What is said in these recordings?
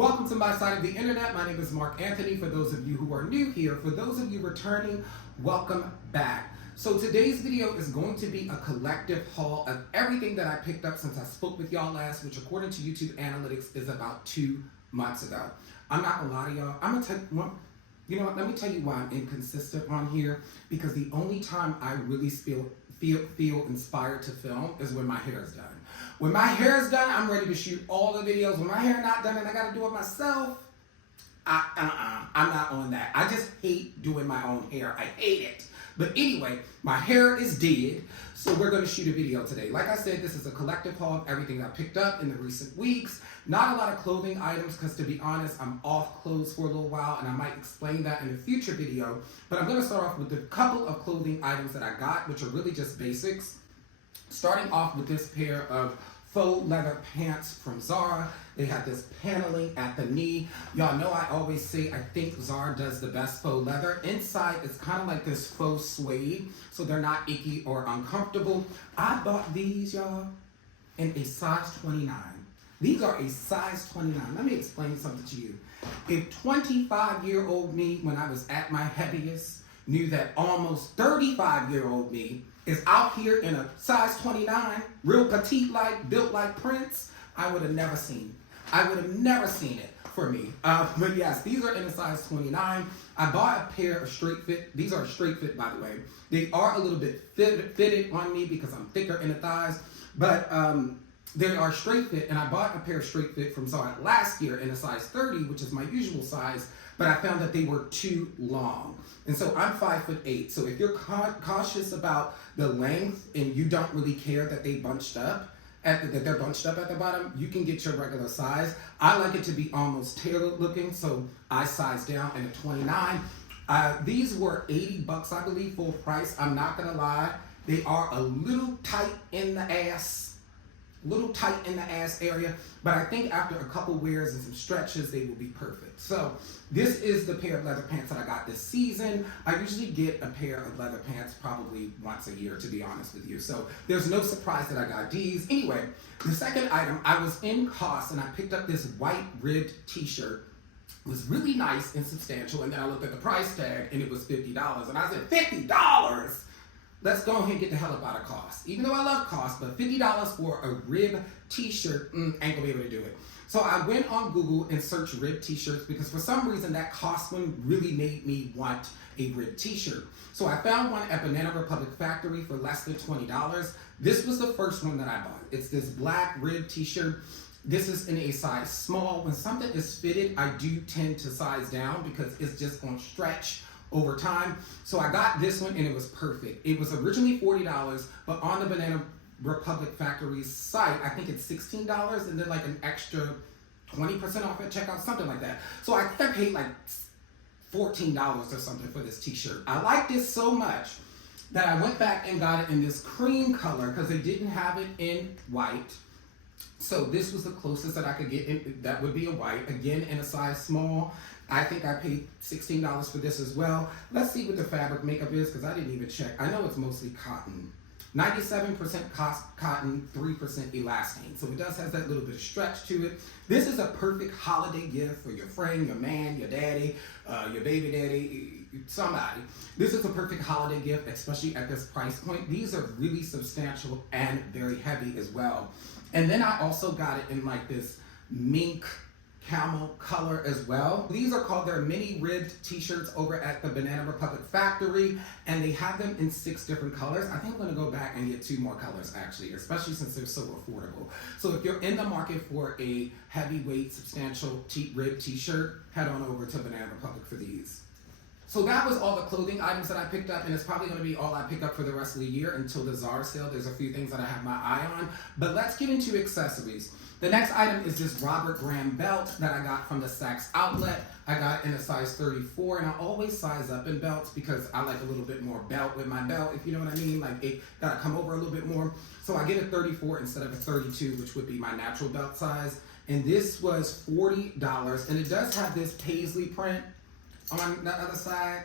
Welcome to my side of the internet. My name is Mark Anthony. For those of you who are new here, for those of you returning, welcome back. So today's video is going to be a collective haul of everything that I picked up since I spoke with y'all last, which according to YouTube analytics is about 2 months ago. I'm not gonna lie to y'all. I'm gonna tell you know what, let me tell you why I'm inconsistent on here, because the only time I really feel inspired to film is when my hair is done. When my hair is done, I'm ready to shoot all the videos. When my hair not done and I gotta do it myself, I'm not on that. I just hate doing my own hair. I hate it. But anyway, my hair is dead, so we're gonna shoot a video today. Like I said, this is a collective haul of everything I picked up in the recent weeks. Not a lot of clothing items, because to be honest, I'm off clothes for a little while, and I might explain that in a future video. But I'm gonna start off with a couple of clothing items that I got, which are really just basics. Starting off with this pair of faux leather pants from Zara. They have this paneling at the knee. Y'all know I always say I think Zara does the best faux leather. Inside, it's kind of like this faux suede, so they're not icky or uncomfortable. I bought these, y'all, in a size 29. These are a size 29. Let me explain something to you. If 25-year-old me, when I was at my heaviest, knew that almost 35-year-old me is out here in a size 29, real petite like, built like Prince, I would have never seen it. I would have never seen it for me. But yes, these are in a size 29. I bought a pair of straight fit. These are straight fit, by the way. They are a little bit fitted on me because I'm thicker in the thighs, but they are straight fit, and I bought a pair of straight fit from Zara last year in a size 30, which is my usual size, but I found that they were too long. And so I'm 5'8", so if you're cautious about the length and you don't really care that they bunched up, that they're bunched up at the bottom, you can get your regular size. I like it to be almost tailored looking, so I sized down in a 29. These were $80, I believe, full price. I'm not gonna lie, they are a little tight in the ass. Area, but I think after a couple wears and some stretches, they will be perfect. So this is the pair of leather pants that I got this season. I usually get a pair of leather pants probably once a year, to be honest with you. So there's no surprise that I got these. Anyway, the second item, I was in COS and I picked up this white ribbed t-shirt. It was really nice and substantial, and then I looked at the price tag and it was $50, and I said, $50? Let's go ahead and get the hell up out of COS. Even though I love COS, but $50 for a rib t-shirt, ain't gonna be able to do it. So I went on Google and searched rib t-shirts because for some reason that COS one really made me want a rib t-shirt. So I found one at Banana Republic Factory for less than $20. This was the first one that I bought. It's this black rib t-shirt. This is in a size small. When something is fitted, I do tend to size down because it's just gonna stretch over time. So I got this one and it was perfect. It was originally $40, but on the Banana Republic Factory's site, I think it's $16 and then like an extra 20% off at checkout, something like that. So I think I paid like $14 or something for this t-shirt. I like this so much that I went back and got it in this cream color because they didn't have it in white. So this was the closest that I could get in, that would be a white, again in a size small. I think I paid $16 for this as well. Let's see what the fabric makeup is, because I didn't even check. I know it's mostly cotton. 97% cotton, 3% elastane. So it does have that little bit of stretch to it. This is a perfect holiday gift for your friend, your man, your daddy, your baby daddy, somebody. This is a perfect holiday gift, especially at this price point. These are really substantial and very heavy as well. And then I also got it in like this mink camel color as well. These are called their mini ribbed t-shirts over at the Banana Republic Factory, and they have them in 6 different colors. I think I'm gonna go back and get 2 more colors actually, especially since they're so affordable. So if you're in the market for a heavyweight, substantial ribbed t-shirt, head on over to Banana Republic for these. So that was all the clothing items that I picked up, and it's probably going to be all I pick up for the rest of the year until the Zara sale. There's a few things that I have my eye on, but let's get into accessories. The next item is this Robert Graham belt that I got from the Saks outlet. I got it in a size 34, and I always size up in belts because I like a little bit more belt with my belt, if you know what I mean. Like it gotta come over a little bit more. So I get a 34 instead of a 32, which would be my natural belt size. And this was $40, and it does have this paisley print on the other side.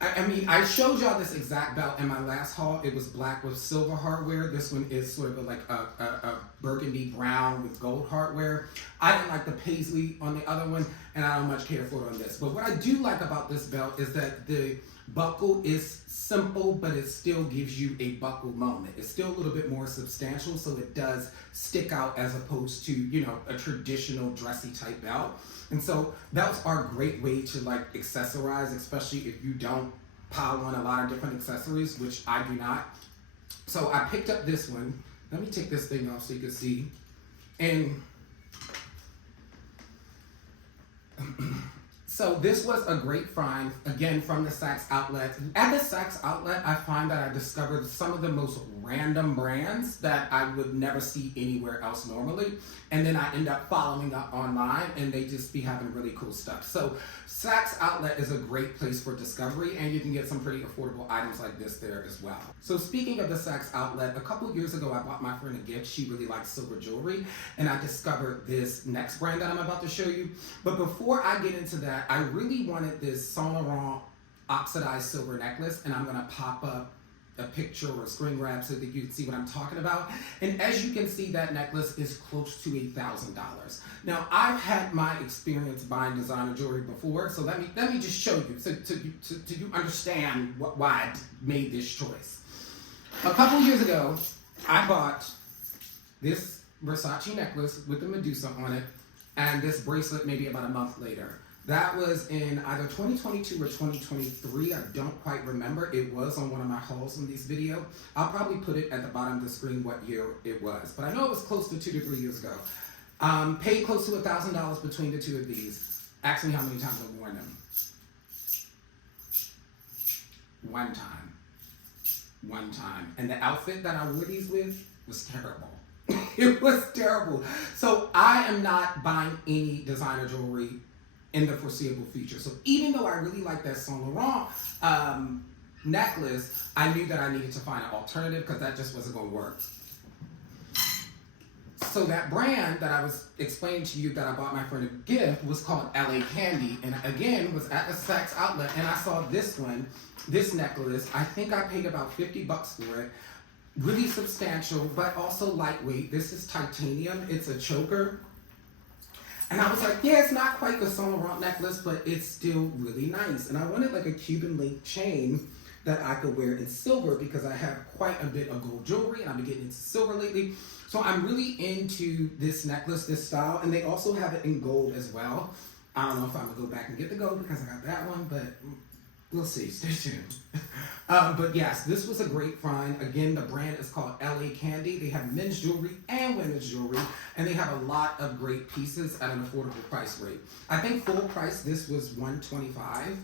I mean, I showed y'all this exact belt in my last haul. It was black with silver hardware. This one is sort of like a burgundy brown with gold hardware. I didn't like the paisley on the other one, and I don't much care for it on this. But what I do like about this belt is that the buckle is simple, but it still gives you a buckle moment. It's still a little bit more substantial, so it does stick out as opposed to, you know, a traditional dressy type belt. And so belts are a great way to like accessorize, especially if you don't pile on a lot of different accessories, which I do not. So I picked up this one. Let me take this thing off so you can see. And so this was a great find, again, from the Saks Outlet. At the Saks Outlet, I find that I discovered some of the most random brands that I would never see anywhere else normally. And then I end up following up online, and they just be having really cool stuff. So Saks Outlet is a great place for discovery, and you can get some pretty affordable items like this there as well. So speaking of the Saks Outlet, a couple years ago, I bought my friend a gift. She really likes silver jewelry, and I discovered this next brand that I'm about to show you. But before I get into that, I really wanted this Saint Laurent oxidized silver necklace, and I'm gonna pop up a picture or a screen grab so that you can see what I'm talking about. And as you can see, that necklace is close to $1,000. Now, I've had my experience buying designer jewelry before, so let me just show you so you understand why I made this choice. A couple years ago, I bought this Versace necklace with the Medusa on it, and this bracelet maybe about a month later. That was in either 2022 or 2023. I don't quite remember. It was on one of my hauls in this video. I'll probably put it at the bottom of the screen what year it was. But I know it was close to 2 to 3 years ago. Paid close to $1,000 between the two of these. Ask me how many times I've worn them. One time. One time. And the outfit that I wore these with was terrible. It was terrible. So I am not buying any designer jewelry in the foreseeable future. So even though I really like that Saint Laurent necklace, I knew that I needed to find an alternative because that just wasn't gonna work. So that brand that I was explaining to you that I bought my friend a gift was called LA Candy, and again was at the Saks Outlet, and I saw this one, this necklace. I think I paid about 50 bucks for it. Really substantial, but also lightweight. This is titanium, it's a choker. And I was like, yeah, it's not quite the Saint Laurent necklace, but it's still really nice. And I wanted like a Cuban link chain that I could wear in silver because I have quite a bit of gold jewelry and I've been getting into silver lately. So I'm really into this necklace, this style, and they also have it in gold as well. I don't know if I'm gonna go back and get the gold because I got that one, but we'll see, stay tuned. But yes, this was a great find. Again, the brand is called LA Candy. They have men's jewelry and women's jewelry, and they have a lot of great pieces at an affordable price rate. I think full price, this was $125.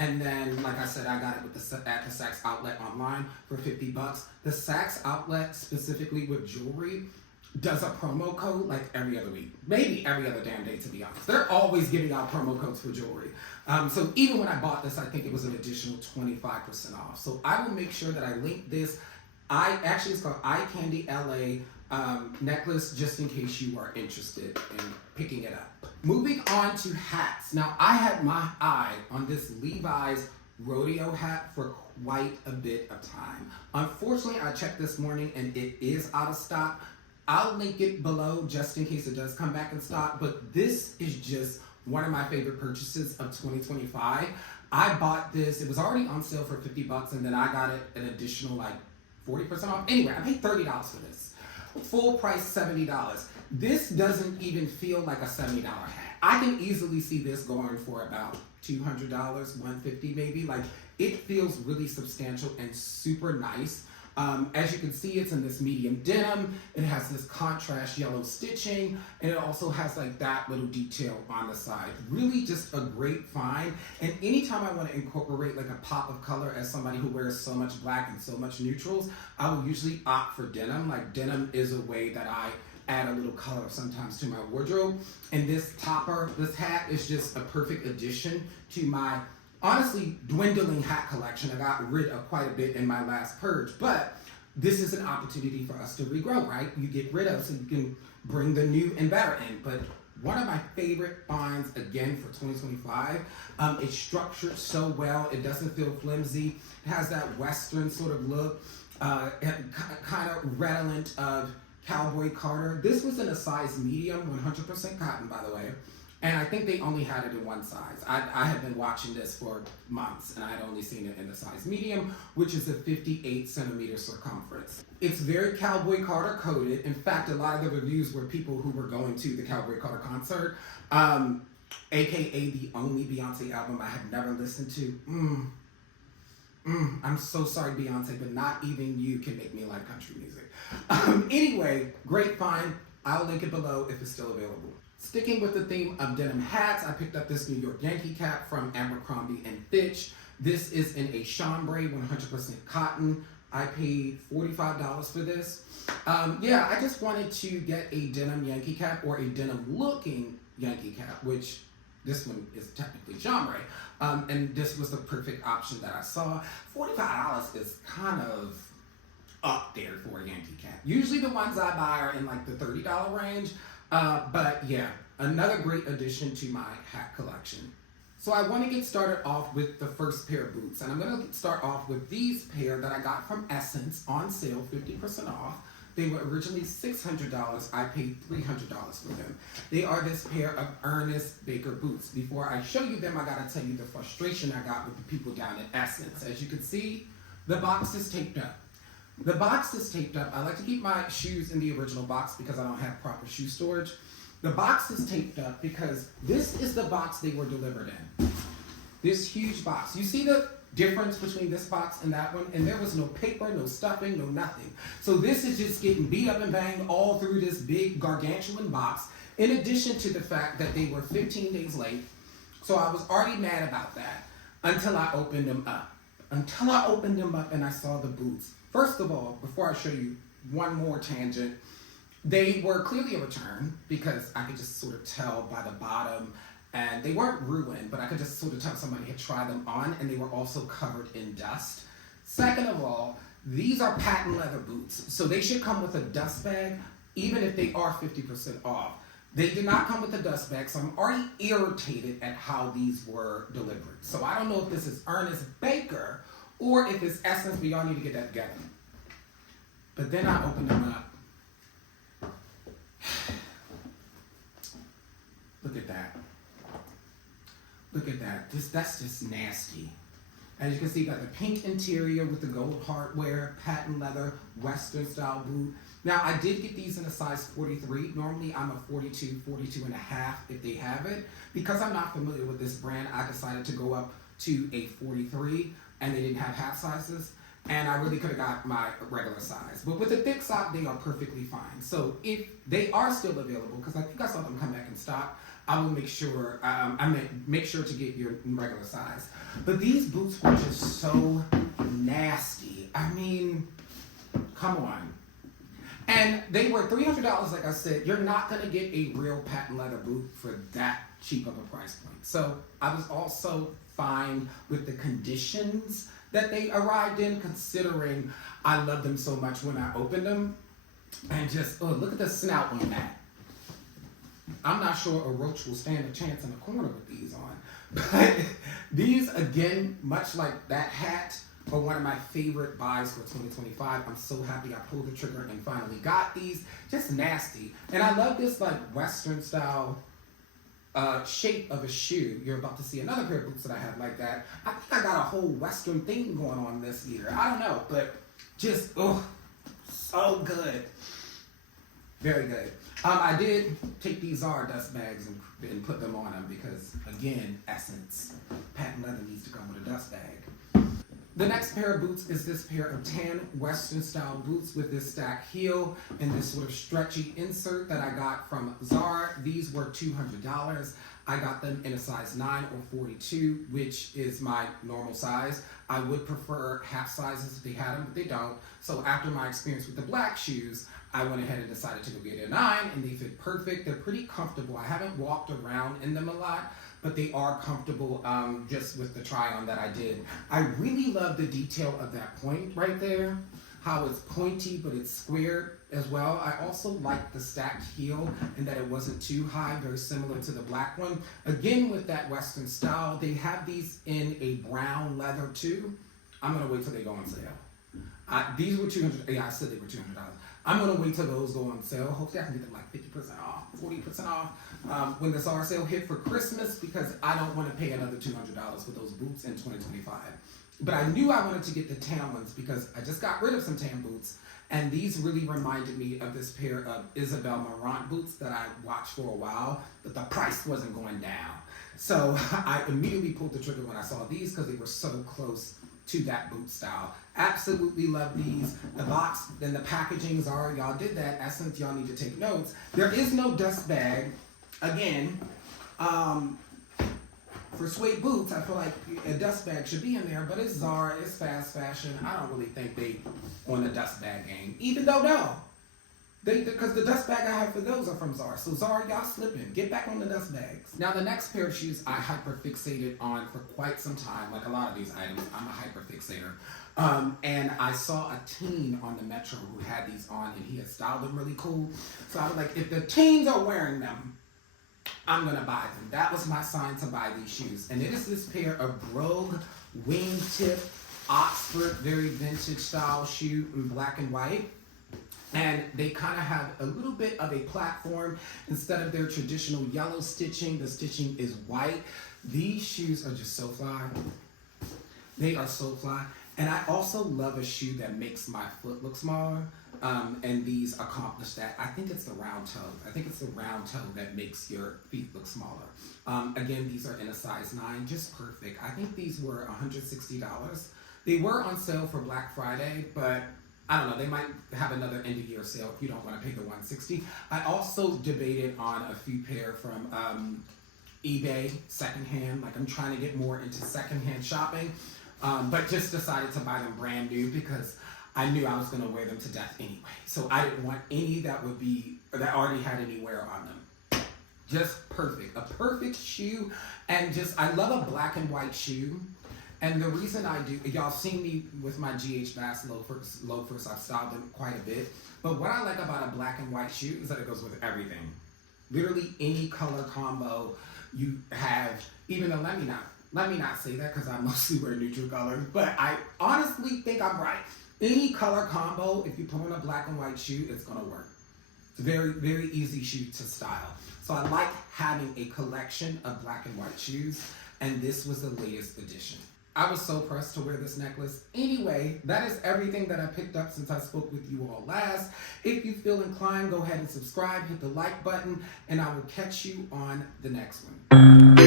And then, like I said, I got it at the Saks Outlet online for 50 bucks. The Saks Outlet, specifically with jewelry, does a promo code like every other week. Maybe every other damn day, to be honest. They're always giving out promo codes for jewelry. So even when I bought this, I think it was an additional 25% off. So I will make sure that I link this. It's called Eye Candy LA necklace, just in case you are interested in picking it up. Moving on to hats. Now, I had my eye on this Levi's rodeo hat for quite a bit of time. Unfortunately, I checked this morning and it is out of stock. I'll link it below just in case it does come back in stock, but this is just one of my favorite purchases of 2025. I bought this, it was already on sale for 50 bucks, and then I got it an additional like 40% off. Anyway, I paid $30 for this. Full price, $70. This doesn't even feel like a $70 hat. I can easily see this going for about $200, $150 maybe. Like, it feels really substantial and super nice. As you can see, it's in this medium denim. It has this contrast yellow stitching, and it also has like that little detail on the side. Really just a great find. And anytime I want to incorporate like a pop of color as somebody who wears so much black and so much neutrals, I will usually opt for denim. Like, denim is a way that I add a little color sometimes to my wardrobe. And this topper, this hat is just a perfect addition to my honestly dwindling hat collection. I got rid of quite a bit in my last purge, but this is an opportunity for us to regrow, right? You get rid of so you can bring the new and better in. But one of my favorite finds, again, for 2025, it's structured so well. It doesn't feel flimsy. It has that Western sort of look, kind of redolent of Cowboy Carter. This was in a size medium, 100% cotton, by the way. And I think they only had it in one size. I had been watching this for months, and I had only seen it in the size medium, which is a 58 centimeter circumference. It's very Cowboy Carter coded. In fact, a lot of the reviews were people who were going to the Cowboy Carter concert, aka the only Beyonce album I have never listened to. I'm so sorry, Beyonce, but not even you can make me like country music. Anyway, great find. I'll link it below if it's still available. Sticking with the theme of denim hats, I picked up this New York Yankee cap from Abercrombie & Fitch. This is in a chambray, 100% cotton. I paid $45 for this. Yeah, I just wanted to get a denim Yankee cap or a denim looking Yankee cap, which this one is technically chambray. And this was the perfect option that I saw. $45 is kind of up there for a Yankee cap. Usually the ones I buy are in like the $30 range. But yeah, another great addition to my hat collection. So I want to get started off with the first pair of boots. And I'm going to start off with these pair that I got from Essence on sale, 50% off. They were originally $600. I paid $300 for them. They are this pair of Ernest Baker boots. Before I show you them, I got to tell you the frustration I got with the people down at Essence. As you can see, the box is taped up. The box is taped up. I like to keep my shoes in the original box because I don't have proper shoe storage. The box is taped up because this is the box they were delivered in. This huge box. You see the difference between this box and that one? And there was no paper, no stuffing, no nothing. So this is just getting beat up and banged all through this big gargantuan box, in addition to the fact that they were 15 days late. So I was already mad about that until I opened them up. Until I opened them up and I saw the boots. First of all, before I show you one more tangent, they were clearly a return because I could just sort of tell by the bottom, and they weren't ruined, but I could just sort of tell somebody had tried them on, and they were also covered in dust. Second of all, these are patent leather boots, so they should come with a dust bag, even if they are 50% off. They did not come with a dust bag, so I'm already irritated at how these were delivered. So I don't know if this is Ernest Baker or if it's Essence, but y'all need to get that together. But then I opened them up. Look at that. Look at that. That's just nasty. As you can see, you got the pink interior with the gold hardware, patent leather, Western style boot. Now, I did get these in a size 43. Normally, I'm a 42, 42 and a half if they have it. Because I'm not familiar with this brand, I decided to go up to a 43, and they didn't have half sizes. And I really could have got my regular size. But with the thick sock, they are perfectly fine. So if they are still available, because I think I saw them come back in stock, I will make sure, make sure to get your regular size. But these boots were just so nasty. I mean, come on. And they were $300, like I said. You're not going to get a real patent leather boot for that cheap of a price point. So I was also fine with the conditions that they arrived in, considering I loved them so much when I opened them. And just, oh, look at the snout on that. I'm not sure a roach will stand a chance in a corner with these on. But these, again, much like that hat, are one of my favorite buys for 2025. I'm so happy I pulled the trigger and finally got these. Just nasty. And I love this like Western style shape of a shoe. You're about to see another pair of boots that I have like that. I think I got a whole Western thing going on this year. I don't know, but just, oh, so good. Very good. I did take these Zara dust bags and put them on them because, again, Essence. Patent leather needs to come with a dust bag. The next pair of boots is this pair of tan Western style boots with this stacked heel and this sort of stretchy insert that I got from Zara. These were $200. I got them in a size 9 or 42, which is my normal size. I would prefer half sizes if they had them, but they don't. So after my experience with the black shoes, I went ahead and decided to go get a 9, and they fit perfect. They're pretty comfortable. I haven't walked around in them a lot, but they are comfortable just with the try-on that I did. I really love the detail of that point right there, how it's pointy, but it's squared as well. I also like the stacked heel and that it wasn't too high, very similar to the black one. Again, with that Western style, they have these in a brown leather too. I'm gonna wait till they go on sale. These were $200, yeah, I said they were $200. I'm gonna wait till those go on sale. Hopefully I can get them like 50% off, 40% off when the SAR sale hit for Christmas, because I don't want to pay another $200 for those boots in 2025. But I knew I wanted to get the tan ones because I just got rid of some tan boots, and these really reminded me of this pair of Isabel Marant boots that I watched for a while, but the price wasn't going down. So I immediately pulled the trigger when I saw these because they were so close to that boot style. Absolutely love these. The box and the packagings are, y'all did that. Essence, y'all need to take notes. There is no dust bag. Again, for suede boots, I feel like a dust bag should be in there, but it's Zara, it's fast fashion. I don't really think they on the dust bag game. Even though, no. Because the dust bag I have for those are from Zara. So Zara, y'all slipping. Get back on the dust bags. Now the next pair of shoes I hyper-fixated on for quite some time. Like a lot of these items, I'm a hyper-fixator. And I saw a teen on the Metro who had these on, and he had styled them really cool. So I was like, if the teens are wearing them, I'm gonna buy them. That was my sign to buy these shoes. And it is this pair of Brogue wingtip Oxford, very vintage style shoe in black and white. And they kind of have a little bit of a platform. Instead of their traditional yellow stitching, the stitching is white. These shoes are just so fly. They are so fly. And I also love a shoe that makes my foot look smaller. And these accomplish that. I think it's the round toe. I think it's the round toe that makes your feet look smaller. Again, these are in a size 9, just perfect. I think these were $160. They were on sale for Black Friday, but I don't know, they might have another end of year sale if you don't want to pay the $160. I also debated on a few pair from eBay, secondhand. Like I'm trying to get more into secondhand shopping, but just decided to buy them brand new because I knew I was going to wear them to death anyway. So I didn't want any that already had any wear on them. Just perfect, a perfect shoe, and just I love a black and white shoe. And the reason I do, y'all seen me with my GH Bass loafers, I've styled them quite a bit. But what I like about a black and white shoe is that it goes with everything. Literally any color combo you have, even though let me not say that because I mostly wear neutral colors, but I honestly think I'm right. Any color combo, if you put on a black and white shoe, it's gonna work. It's a very, very easy shoe to style. So I like having a collection of black and white shoes, and this was the latest edition. I was so pressed to wear this necklace. Anyway, that is everything that I picked up since I spoke with you all last. If you feel inclined, go ahead and subscribe, hit the like button, and I will catch you on the next one.